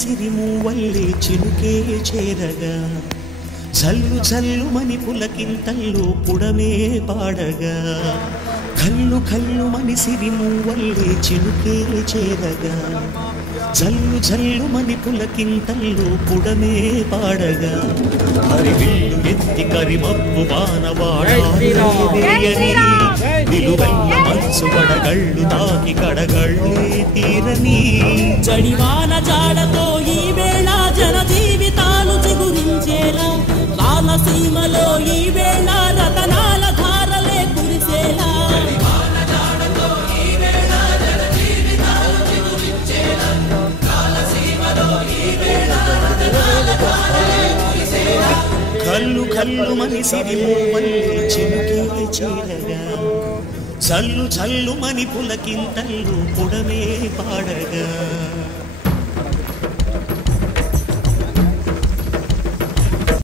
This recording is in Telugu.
సిరిమూవల్లే చినుకే చేరగా జల్లు జల్లుమని పులకింతల్లో పుడమే పాడగా కల్లు కల్లుమని సిరిమూవల్లే చినుకే చేరగా జల్లు జల్లుమని పులకింతల్లో పుడమే పాడగా హరివిల్లు ఎత్తి కరిమబ్బు బాణవాడాయని నిలువెల్ల మనసు కడగళ్ళు తాకి కడగళ్ళే తీరని జడివాన జాడతో ఈ వేళ జన జీవితాలు చిగురించేలా రాలసీమలో ఈ వేళ రతనాల ధారలే కురిసేలా కల్లు కల్లు మని సిరిమూవల్లే చినుకే చేరగా జల్లు జల్లు మని పులకింతల్లు పుడమే పాడగా